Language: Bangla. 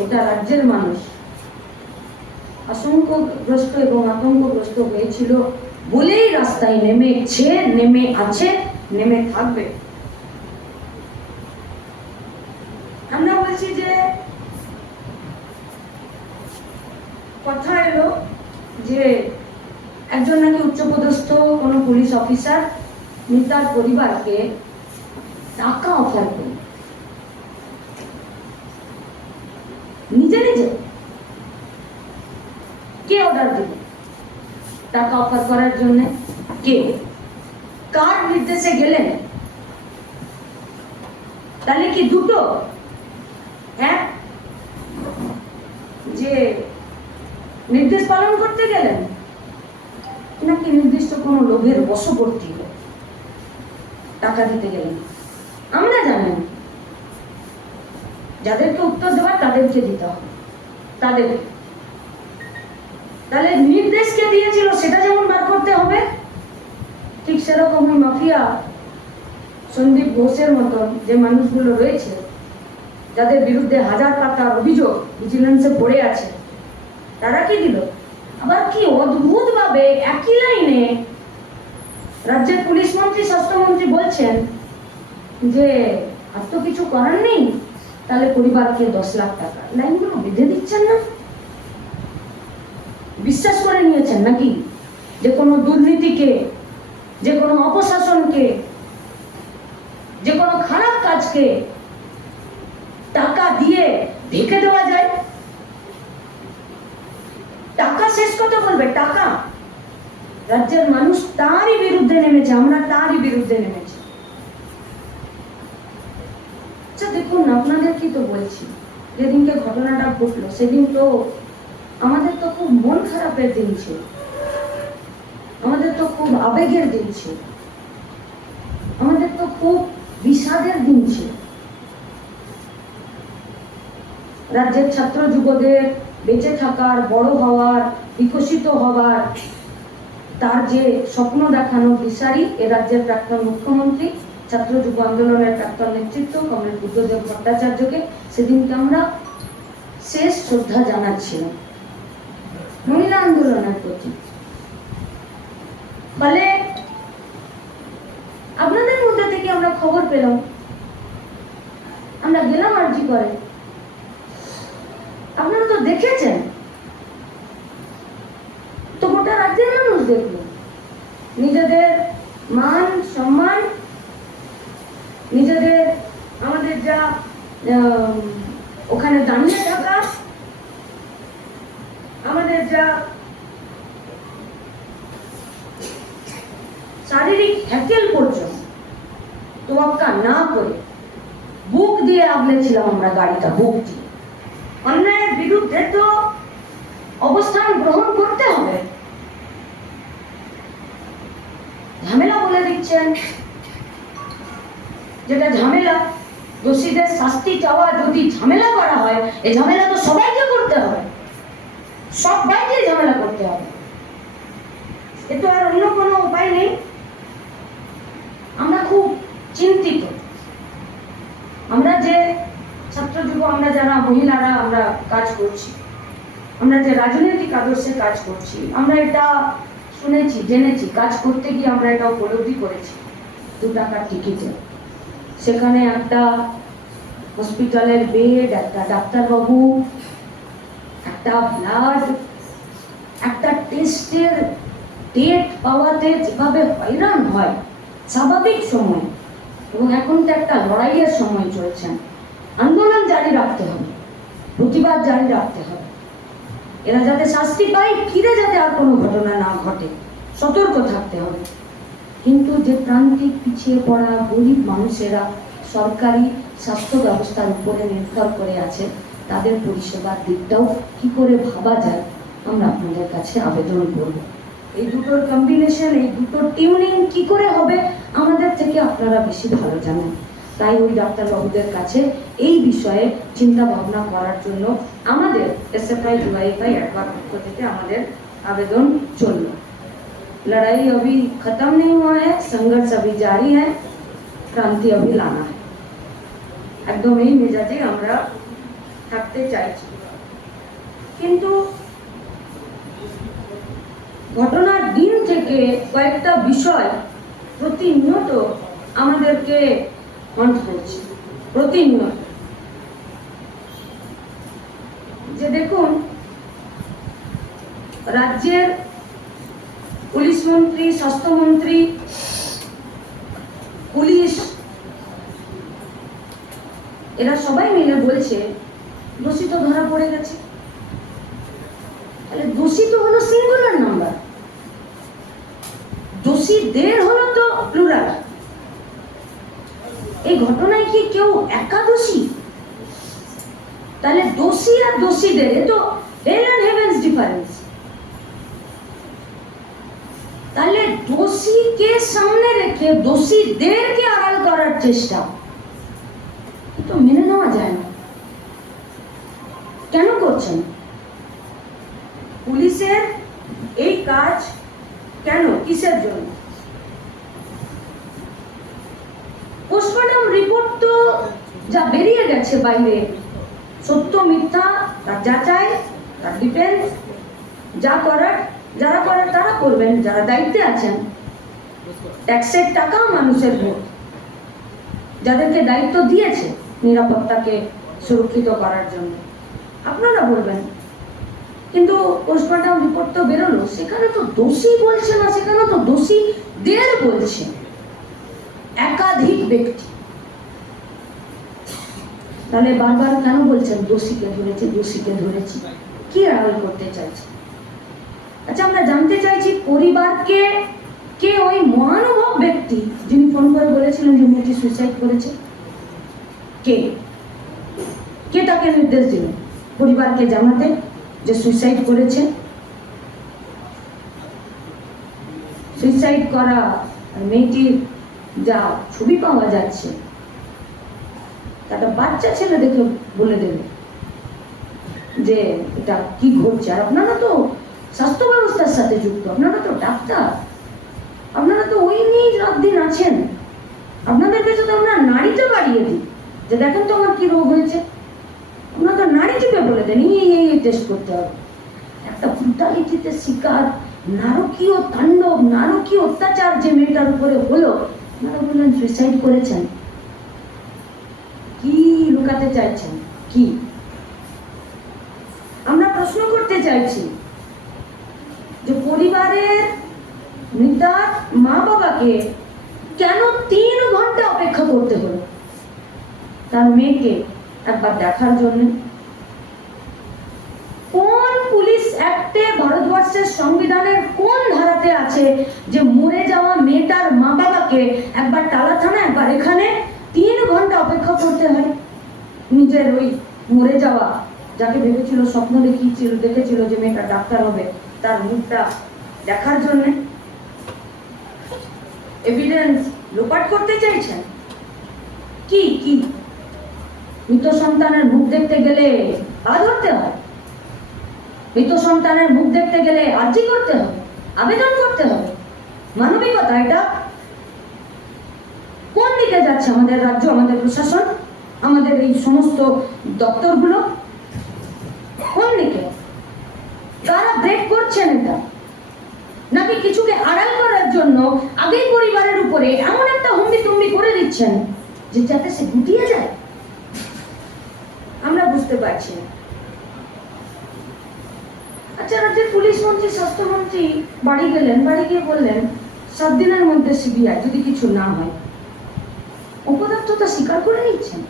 গোটা রাজ্যের মানুষ। আশঙ্কগ্রস্ত এবং আতঙ্কগ্রস্ত হয়েছিল বলেই রাস্তায় নেমেছে নেমে আছে, নেমে থাকবে। আমরা বলছি যে কথা এলো যে একজন নাকি উচ্চপদস্থ কোনো পুলিশ অফিসার মিতার পরিবারকে টাকা অফার করল। নিজে নিজে। কে অর্ডার দিল টাকা অফার করার জন্য কে? কার নির্দেশে গেলেন? তাহলে কি দুটো? এক, যে নির্দেশ পালন করতে গেলেন, নাকি নির্দিষ্ট কোনো লোভের বশবর্তী টাকা দিতে গেলেন? আমরা জানেন যাদেরকে উত্তর দেওয়ার তাদেরকে দিতে হবে। তাদেরকে তাহলে নির্দেশকে দিয়েছিল, সেটা যেমন বার করতে হবে, ঠিক সেরকম মাফিয়া সন্দীপ ঘোষের মতন যে মানুষগুলো রয়েছে, যাদের বিরুদ্ধে হাজার পাতার অভিযোগ ভিজিলেন্সে পড়ে আছে, তারা কি দিল? আবার কি অদ্ভুত ভাবে একই লাইনে রাজ্যের পুলিশ মন্ত্রী, স্বাস্থ্যমন্ত্রী বলছেন যে, আর তো কিছু করার নেই। তাহলে পরিবারকে দশ লাখ টাকা। লাইনগুলো বেঁধে দিচ্ছেন না। বিশ্বাস করে নিয়েছেন নাকি? যে কোনো দুর্নীতিকে, যে কোনো অপশাসনকে, যে কোনো খারাপ কাজকে টাকা দিয়ে ঢেকে দেওয়া যায়। টাকা শেষ কথা বলবে টাকা। রাজ্যের মানুষ তারই বিরুদ্ধে নেমেছে, আমরা তারই বিরুদ্ধে নেমেছি আচ্ছা দেখুন আপনাদের কি তো বলছি, যেদিনকে ঘটনাটা ঘটলো, সেদিন তো আমাদের তো খুব মন খারাপের দিন ছিল। আমাদের তো খুব আবেগের দিন ছিল। আমাদের তো খুব বিষাদের দিন ছিল। রাজ্যের ছাত্র যুবদের বেঁচে থাকার, বড় হওয়ার, বিকশিত হওয়ার, তার যে স্বপ্ন দেখানো দিশারি এ রাজ্যের প্রাক্তন মুখ্যমন্ত্রী ছাত্র যুব আন্দোলনের প্রাক্তন নেতৃত্ব কমরেড বুদ্ধদেব ভট্টাচার্যকে সেদিনকে আমরা শেষ শ্রদ্ধা জানাচ্ছিলাম। মহিলা আন্দোলনের প্রতি। ফলে আপনাদের মধ্যে থেকে আমরা খবর পেলাম। আমরা গেলাম আর্জি করে? আপনারা তো দেখেছেন। তো গোটা রাজ্যের মানুষ দেখল। নিজেদের মান সম্মান নিজেদের আমাদের যা ওখানে দাঁড়িয়ে থাকা, আমাদের যা শারীরিক হ্যাকেল পর্যন্ত তোয়াক্কা না করে, বুক দিয়ে আগলেছিলাম আমরা গাড়িটা বুক দিয়ে অন্যায়ের বিরুদ্ধে তো অবস্থান গ্রহণ করতে হবে। ঝামেলা বলে দিচ্ছেন, যেটা ঝামেলা দোষীদের শাস্তি চাওয়া যদি ঝামেলা করা হয় এই ঝামেলা তো সবাইকে করতে হবে। সবাইকে ঝামেলা করতে হবে। এ তো আর অন্য কোনো উপায় নেই। আমরা খুব চিন্তিত। আমরা যে ছাত্র যুব, আমরা যারা মহিলারা আমরা কাজ করছি, আমরা যে রাজনৈতিক আদর্শে কাজ করছি, আমরা এটা শুনেছি, জেনেছি, কাজ করতে গিয়ে আমরা এটা উপলব্ধি করেছি। দু টাকার টিকিটে সেখানে একটা হসপিটালের বেড একটা ডাক্তারবাবু, একটা ব্লাড একটা টেস্টের ডেট পাওয়াতে যেভাবে হয়রান হয়, স্বাভাবিক সময়। এবং এখন তো একটা লড়াইয়ের সময় চলছে। আন্দোলন জারি রাখতে হবে, প্রতিবাদ জারি রাখতে হবে। এরা যাতে শাস্তি পায়, ফিরে যাতে আর কোনো ঘটনা না ঘটে। সতর্ক থাকতে হবে। কিন্তু যে প্রান্তিক পিছিয়ে পড়া গরিব মানুষেরা সরকারি স্বাস্থ্য ব্যবস্থার উপরে নির্ভর করে আছে, তাদের পরিষেবার দিকটাও কি করে ভাবা যায়, আমরা আপনাদের কাছে আবেদন করব। এই দুটোর কম্বিনেশন এই দুটোর টিউনিং কি করে হবে, আমাদের থেকে আপনারা বেশি ভালো জানেন। তাই ওই ডাক্তারবাবুদের কাছে এই বিষয়ে চিন্তা ভাবনা করার জন্য আমাদের এসএফআই ইউআইএফআই একবার পক্ষ থেকে আমাদের আবেদন চলল। लड़ाई अभी खत्म नहीं हुआ है संघर्ष अभी जारी है क्रांति अभी लाना है একদম এই মেজাজে আমরা থাকতে চাইছি কিন্তু ঘটনার দিন থেকে কয়েকটা বিষয় প্রতিনিয়ত আমাদেরকে হন্ট করছে প্রতিনিয়ত যে দেখুন রাজ্যের পুলিশ মন্ত্রী স্বাস্থ্যমন্ত্রী, পুলিশ, এরা সবাই মিলে বলছে, দোষিত ধরা পড়ে গেছে। তাহলে দোষিত হলো সিঙ্গুলার নাম্বার দোষীদের হলো তো প্লুরাল এই ঘটনায় কি কেউ একা দোষী? তাহলে দোষী আর দোষীদের, এ তো হেভেন্স ডিফারেন্স তাহলে দোষীকে সামনে রেখে দোষীদেরকে আড়াল করার চেষ্টা? তো মেনে নেওয়া যায় না। কেন করছেন? পুলিশের এই কাজ কেন? কিসের জন্য? পোস্টমর্টম রিপোর্ট তো যা বেরিয়ে গেছে বাইরে। সত্য মিথ্যা, তার যাচাই, তার ডিফেন্স, যা করার যারা করেন তারা করবেন, যারা দায়িত্বে আছেন। ট্যাক্সের টাকা মানুষের ভোট। যাদেরকে দায়িত্ব দিয়েছে নিরাপত্তাকে সুরক্ষিত করার জন্য। আপনারা বলবেন, কিন্তু পোস্টমর্টম রিপোর্ট তো বেরোলো, সেখানে তো দোষী বলছে না, সেখানে তো দোষী দোষীদের বলছে। একাধিক ব্যক্তি। তাহলে বারবার কেন বলছেন, দোষীকে ধরেছি দোষীকে ধরেছি? কি আড়াল করতে চাইছে আচ্ছা আমরা জানতে চাইছি পরিবারকে কে ওই মহানুভব ব্যক্তি যিনি ফোন করে বলেছিলেন যে মেয়েটি সুইসাইড করেছে? কে? কে তাকে নির্দেশ দিল পরিবারকে জানাতে যে সুইসাইড করেছে? সুইসাইড করা মেয়েটির যা ছবি পাওয়া যাচ্ছে একটা বাচ্চা ছেলে দেখে বলে দেবে যে এটা কি ঘটছে? আর আপনারা তো স্বাস্থ্য ব্যবস্থার সাথে যুক্ত। আপনারা তো ডাক্তার। আপনারা তো ওই নিয়েই রাত দিন আছেন। আপনাদের কাছে তো আমরা নাড়িটা বাড়িয়ে দিই। যে দেখেন তো আমার কি রোগ হয়েছে। আপনারা তো নাড়ি টিপে বলে দেন, এই এই টেস্ট করতে হবে। একটা ব্রুটালিটিতে শিকার, নারকীয় তাণ্ডব, নারকীয় অত্যাচার যে মেয়েটার উপরে হলো আপনারা বললেন সুইসাইড করেছেন। কি লুকাতে চাইছেন? কি? আমরা প্রশ্ন করতে চাইছি পরিবারের মৃতার মা বাবাকে কেন তিন ঘণ্টা অপেক্ষা করতে হলো? তার মেয়েকে একবার দেখার জন্য। কোন পুলিশ অ্যাক্টে ভারতবর্ষের সংবিধানের কোন ধারাতে আছে যে মরে যাওয়া মেয়েটার মা বাবাকে একবার টালা থানা, একবার এখানে তিন ঘণ্টা অপেক্ষা করতে হয়? নিজের ওই মরে যাওয়া, যাকে ভেবেছিল স্বপ্ন দেখিয়েছিল, দেখেছিল যে মেয়েটা ডাক্তার হবে, তার মুখটা দেখার জন্য? এভিডেন্স লোপাট করতে চাইছেন? কি কি? মৃত সন্তানের মুখ দেখতে গেলে পা ধরতে হয়? মৃত সন্তানের মুখ দেখতে গেলে আর্জি করতে হবে আবেদন করতে হবে মানবিকতা এটা? কোন দিকে যাচ্ছে আমাদের রাজ্য, আমাদের প্রশাসন? আমাদের এই সমস্ত দপ্তরগুলো? কোন দিকে? তারা ব্রেক করছেন এটা নাকি কিছুকে আড়াল করার জন্য আগেই পরিবারের উপরে এমন একটা হুম্বি তুম্বি করে দিচ্ছেন যে যাতে সে গুটিয়ে যায়। আমরা বুঝতে পারছি আচ্ছা রাজ্যের পুলিশ মন্ত্রী স্বাস্থ্যমন্ত্রী বাড়ি গেলেন, বাড়ি গিয়ে বললেন, সাত দিনের মধ্যে সিবিআই যদি কিছু না হয়, অপদার্থতা স্বীকার করে নিচ্ছেন?